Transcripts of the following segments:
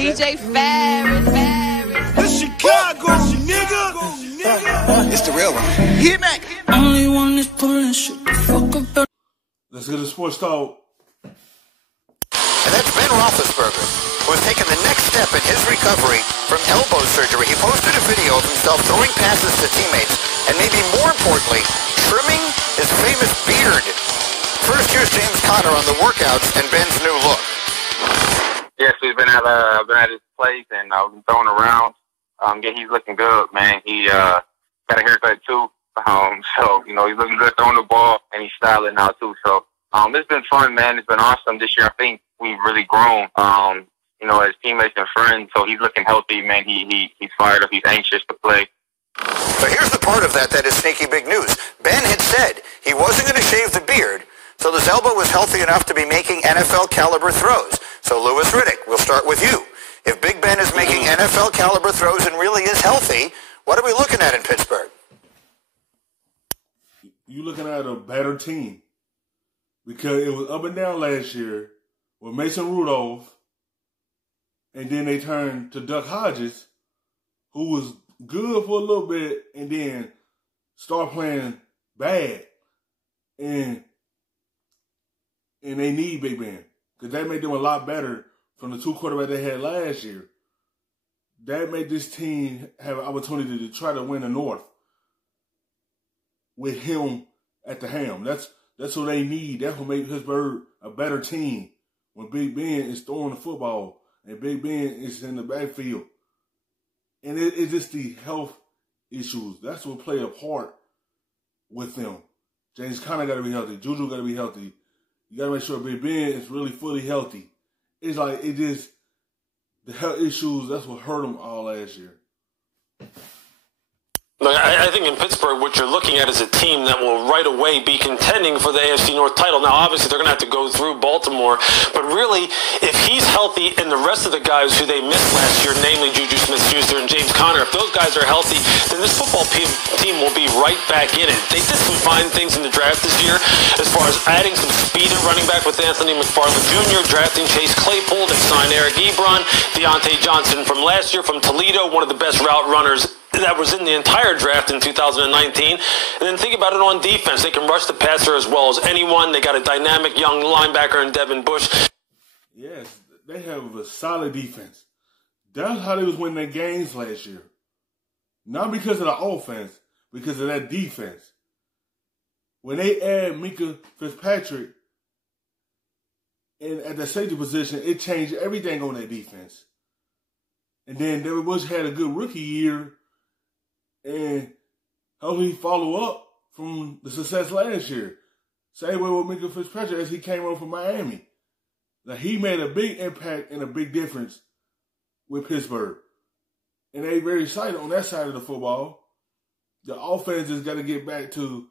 DJ Ferris. The Chicago nigga. It's the real one. Hit Mac. Only one is pulling shit. Fuck about. Let's get a sports talk. And that's Ben Roethlisberger, who has taken the next step in his recovery from elbow surgery. He posted a video of himself throwing passes to teammates, and maybe more importantly, trimming his famous beard. First, here's James Conner on the workouts and Ben's new look. Yes, we've been at his place and I've been throwing around. Yeah, he's looking good, man. He got a haircut too. So you know he's looking good throwing the ball and he's styling now too. So it's been fun, man. It's been awesome this year. I think we've really grown, you know, as teammates and friends. So he's looking healthy, man. He's fired up. He's anxious to play. So here's the part of that is sneaky big news. Ben had said he wasn't going to shave the beard, so his elbow was healthy enough to be making NFL caliber throws. So Louis Riddick, we'll start with you. If Big Ben is making NFL caliber throws and really is healthy, what are we looking at in Pittsburgh? You're looking at a better team. Because it was up and down last year with Mason Rudolph, and then they turned to Duck Hodges, who was good for a little bit, and then start playing bad. And they need Big Ben, because that made them a lot better from the two quarterbacks they had last year. That made this team have an opportunity to try to win the North with him at the helm. That's what they need. That's what makes Pittsburgh a better team. When Big Ben is throwing the football and Big Ben is in the backfield. And it's just the health issues. That's what play a part with them. James Conner got to be healthy. Juju got to be healthy. You got to make sure Big Ben is really fully healthy. It's like the health issues, that's what hurt them all last year. Look, I think in Pittsburgh, what you're looking at is a team that will right away be contending for the AFC North title. Now, obviously, they're going to have to go through Baltimore, but really, if he's healthy and the rest of the guys who they missed last year, namely Juju Smith-Schuster and James Conner, if those guys are healthy, then this football team will be right back in it. They did some fine things in the draft this year as far as adding some speed at running back with Anthony McFarland Jr., drafting Chase Claypool. They signed Eric Ebron, Deontay Johnson from last year from Toledo, one of the best route runners that was in the entire draft in 2019. And then think about it on defense. They can rush the passer as well as anyone. They got a dynamic young linebacker in Devin Bush. Yes, they have a solid defense. That's how they was winning their games last year. Not because of the offense, because of that defense. When they add Mika Fitzpatrick at the safety position, it changed everything on that defense. And then Devin Bush had a good rookie year, and hopefully follow up from the success last year. Same way with Mika Fitzpatrick as he came over from Miami. Now, he made a big impact and a big difference with Pittsburgh. And they very excited on that side of the football. The offense has got to get back to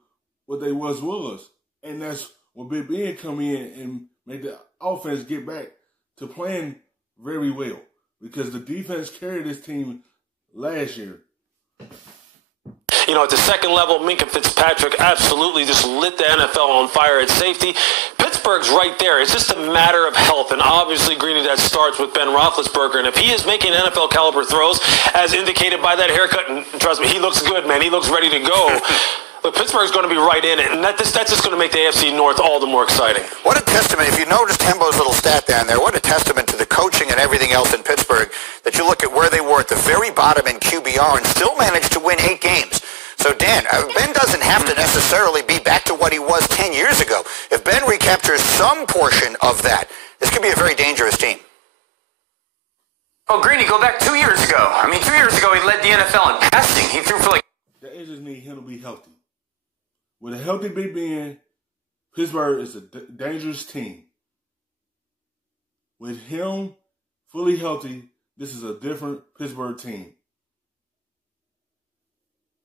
what they was. And that's when Big Ben come in and make the offense get back to playing very well. Because the defense carried this team last year. You know, at the second level, Minka Fitzpatrick absolutely just lit the NFL on fire at safety. Pittsburgh's right there. It's just a matter of health. And obviously, Greeny, that starts with Ben Roethlisberger. And if he is making NFL caliber throws, as indicated by that haircut, and trust me, he looks good, man. He looks ready to go. But Pittsburgh's going to be right in it, and that's just going to make the AFC North all the more exciting. What a testament, if you noticed Hembo's little stat down there, what a testament to the coaching and everything else in Pittsburgh, that you look at where they were at the very bottom in QBR and still managed to win 8 games. So, Dan, Ben doesn't have to necessarily be back to what he was 10 years ago. If Ben recaptures some portion of that, this could be a very dangerous team. Oh, Greeny, go back 2 years ago. I mean, 2 years ago, he led the NFL in passing. He threw for like... The Angels need him to be healthy. With a healthy Big Ben, Pittsburgh is a dangerous team. With him fully healthy, this is a different Pittsburgh team.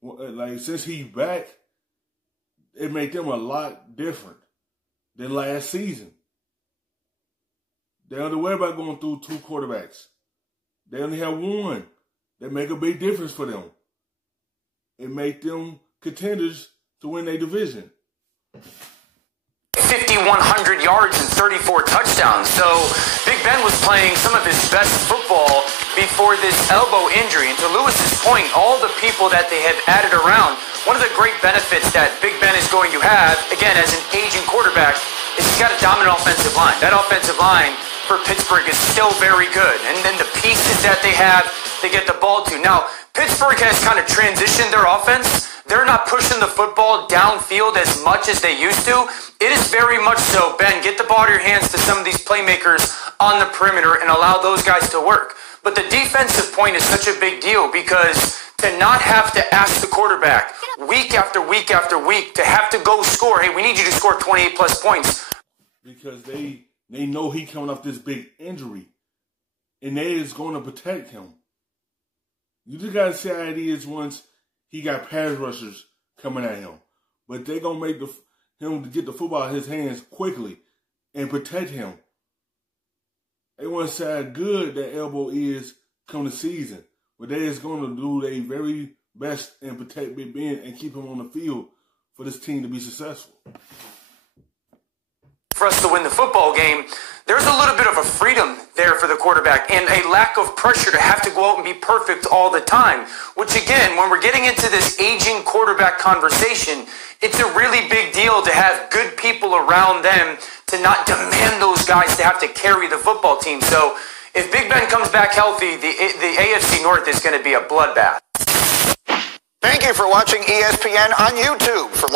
Like, since he's back, it made them a lot different than last season. They don't have to worry about going through 2 quarterbacks. They only have one. That make a big difference for them. It make them contenders to win their division. 5,100 yards and 34 touchdowns. So Big Ben was playing some of his best football before this elbow injury. And to Lewis's point, all the people that they have added around, one of the great benefits that Big Ben is going to have, again, as an aging quarterback, is he's got a dominant offensive line. That offensive line for Pittsburgh is still very good. And then the pieces that they have to get the ball to. Now, Pittsburgh has kind of transitioned their offense. They're not pushing the football downfield as much as they used to. It is very much so, Ben, get the ball to your hands to some of these playmakers on the perimeter and allow those guys to work. But the defensive point is such a big deal because to not have to ask the quarterback week after week after week to have to go score, hey, we need you to score 28 plus points. Because they know he coming off this big injury. And they is going to protect him. You just got to see how it is once he got pass rushers coming at him. But they're going to make him to get the football out of his hands quickly and protect him. They want to say how good that elbow is come the season. But they is going to do their very best and protect Big Ben and keep him on the field for this team to be successful. For us to win the football game, there's a little bit of a freedom there for the quarterback and a lack of pressure to have to go out and be perfect all the time. Which again, when we're getting into this aging quarterback conversation, it's a really big deal to have good people around them to not demand those guys to have to carry the football team. So if Big Ben comes back healthy, the AFC North is going to be a bloodbath. Thank you for watching ESPN on YouTube. For